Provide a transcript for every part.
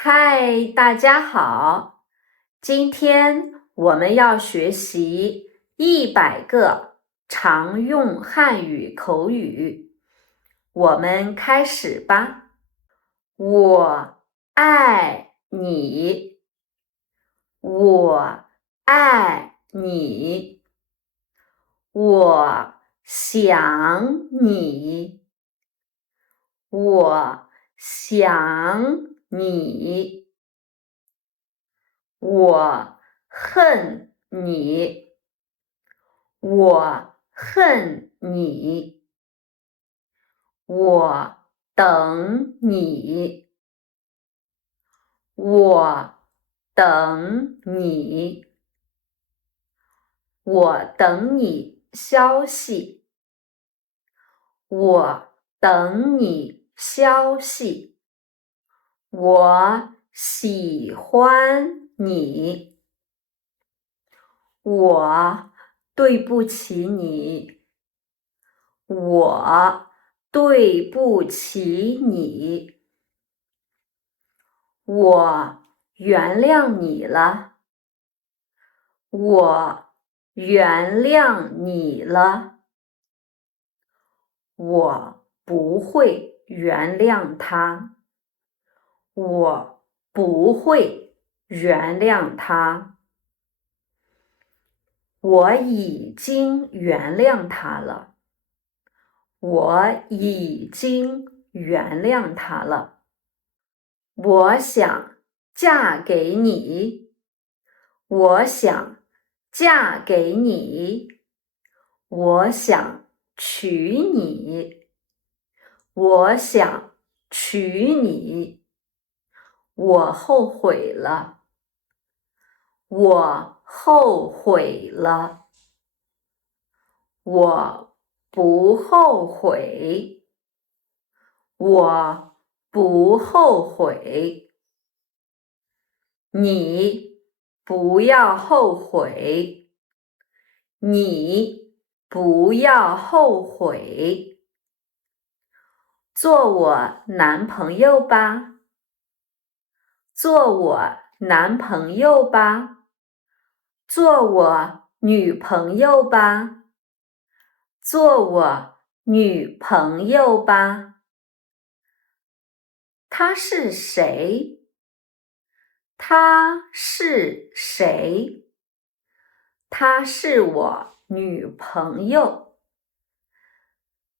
嗨，大家好！今天我们要学习100个常用汉语口语，我们开始吧。我爱你，我爱你，我想你，我想你。我恨你，我恨你，我等你，我等你，我等你消息，我等你消息，我喜欢你。我对不起你，我对不起你，我原谅你了，我原谅你了，我不会原谅他，我不会原谅他。我已经原谅他了，我已经原谅他了。我想嫁给你，我想嫁给你，我想娶你，我想娶你。我后悔了，我后悔了。我不后悔，我不后悔。你不要后悔，你不要后悔。做我男朋友吧，做我男朋友吧，做我女朋友吧，做我女朋友吧。他是谁？他是谁？她是我女朋友。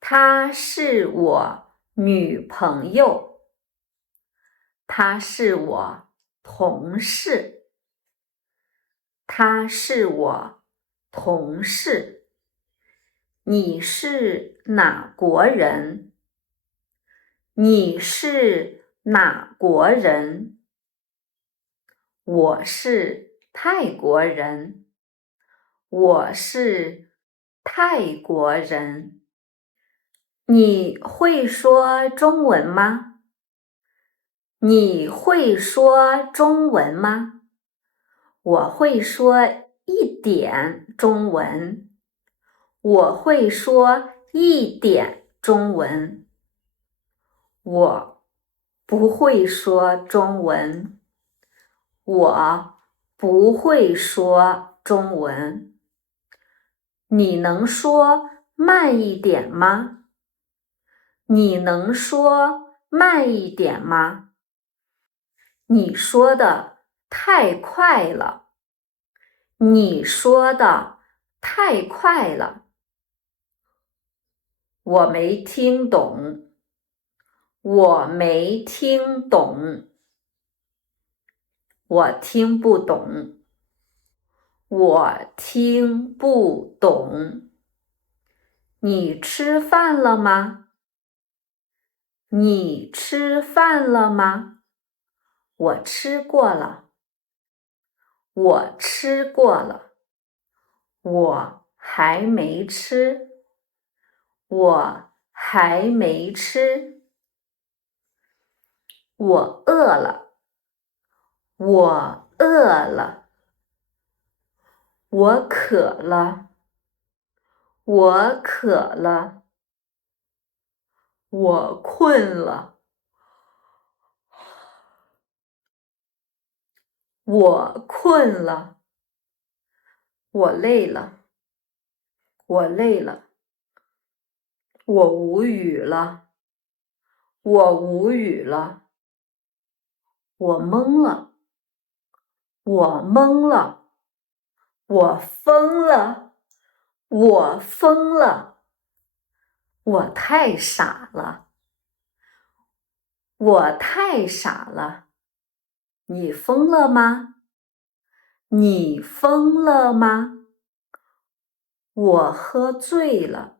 她是我女朋友。她是我同事。她是我同事。你是哪国人？你是哪国人？我是泰国人。我是泰国人。你会说中文吗？你会说中文吗？我会说一点中文。我会说一点中文。我不会说中文。我不会说中文。你能说慢一点吗？你能说慢一点吗？你说的太快了。你说的太快了。我没听懂。我没听懂。我听不懂。我听不懂。你吃饭了吗？你吃饭了吗？我吃过了。我吃过了。我还没吃。我还没吃。我饿了。我饿了。我渴了。我渴了。我困了。我困了，我累了，我累了，我无语了，我无语了，我懵了，我懵了，我疯了，我疯了，我太傻了，我太傻了，你疯了吗？你疯了吗？我喝醉了，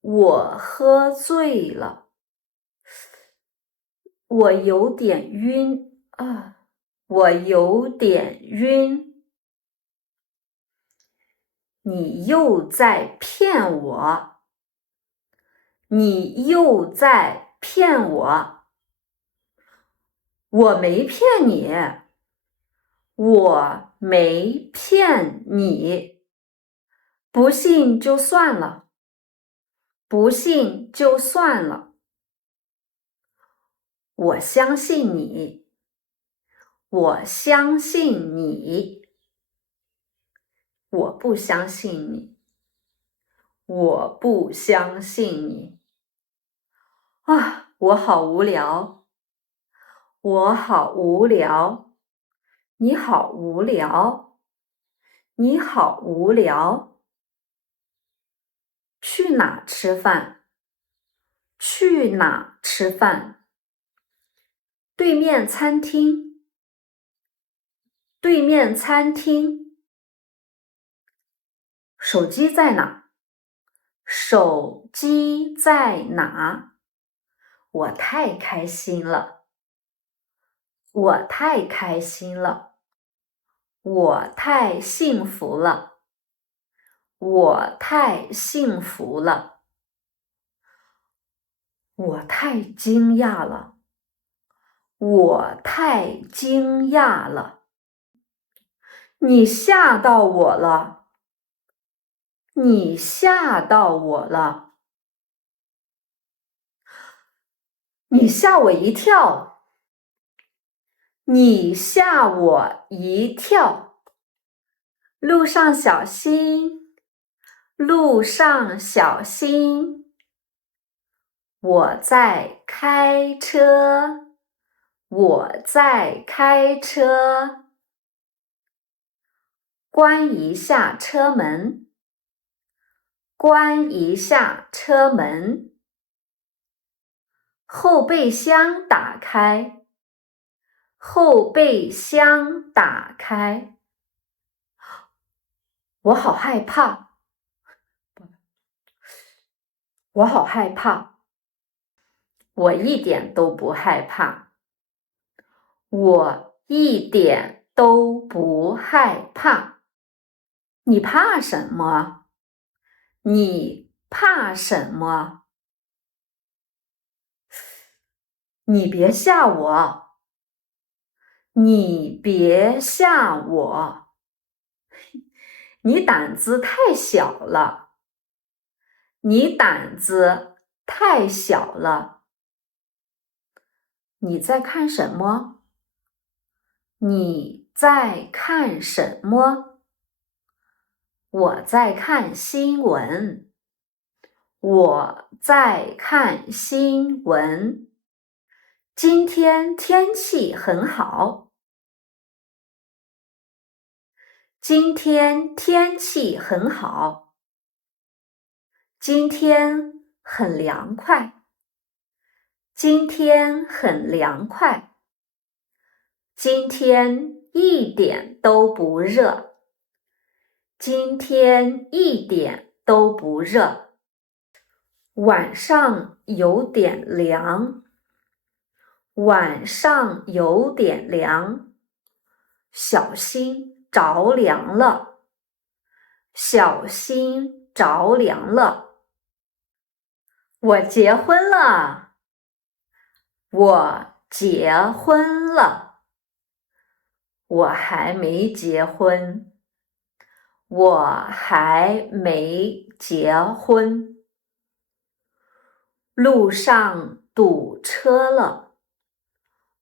我喝醉了，我有点晕啊，我有点晕。你又在骗我，你又在骗我，我没骗你，我没骗你，不信就算了，不信就算了，我相信你，我相信你，我不相信你，我不相信你。啊，我好无聊，我好无聊，你好无聊，你好无聊。去哪吃饭？去哪吃饭？对面餐厅，对面餐厅。手机在哪？手机在哪？我太开心了，我太开心了，我太幸福了，我太幸福了，我太惊讶了，我太惊讶了，你吓到我了，你吓到我了，你吓我一跳，你吓我一跳，路上小心，路上小心，我在开车，我在开车，关一下车门，关一下车门，后备箱打开，后备箱打开，我好害怕，我好害怕，我一点都不害怕，我一点都不害怕，你怕什么？你怕什么？你别吓我，你别吓我，你胆子太小了，你胆子太小了。你在看什么？你在看什么？我在看新闻，我在看新闻。今天天气很好，今天天气很好，今天很凉快，今天很凉快，今天一点都不热，今天一点都不热，晚上有点凉，晚上有点凉，小心着凉了，小心着凉了。我结婚了，我结婚了，我还没结婚，我还没结婚。路上堵车了，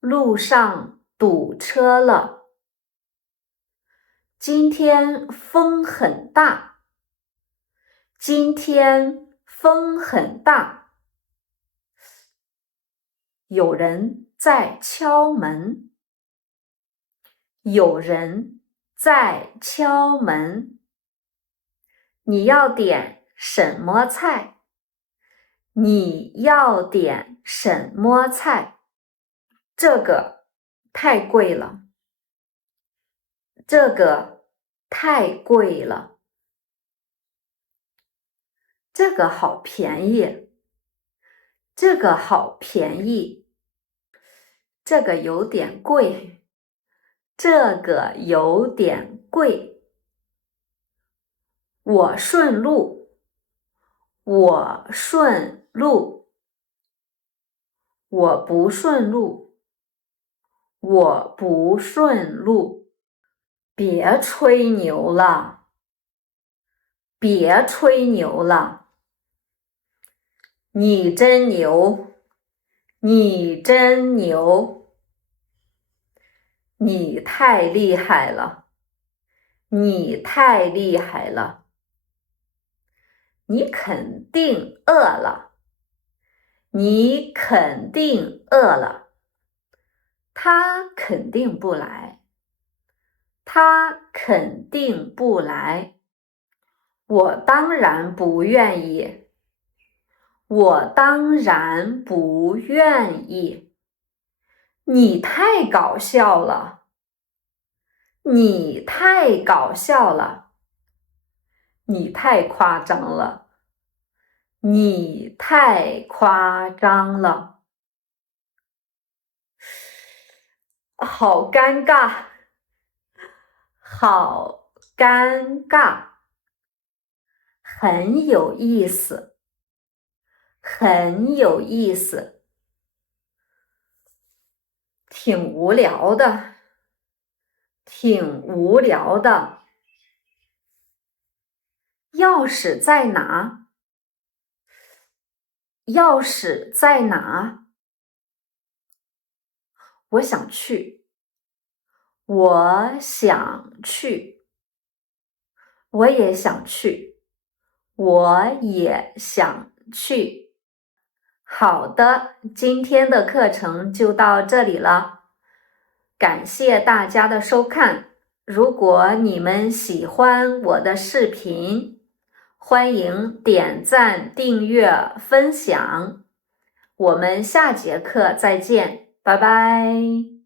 路上堵车了。今天风很大。今天风很大。有人在敲门。有人在敲门。你要点什么菜？你要点什么菜？这个太贵了。这个太贵了。这个好便宜。这个好便宜。这个有点贵。这个有点贵。我顺路。我顺路。我不顺路。我不顺路。别吹牛了。别吹牛了。你真牛。你真牛。你太厉害了。你太厉害了。你肯定饿了。你肯定饿了。他肯定不来。他肯定不来。我当然不愿意。我当然不愿意。你太搞笑了。你太搞笑了。你太夸张了。你太夸张了。好尴尬。好尴尬。很有意思。很有意思。挺无聊的。挺无聊的。钥匙在哪？钥匙在哪？我想去。我想去。我也想去。我也想去。好的，今天的课程就到这里了。感谢大家的收看。如果你们喜欢我的视频，欢迎点赞、订阅、分享。我们下节课再见，拜拜。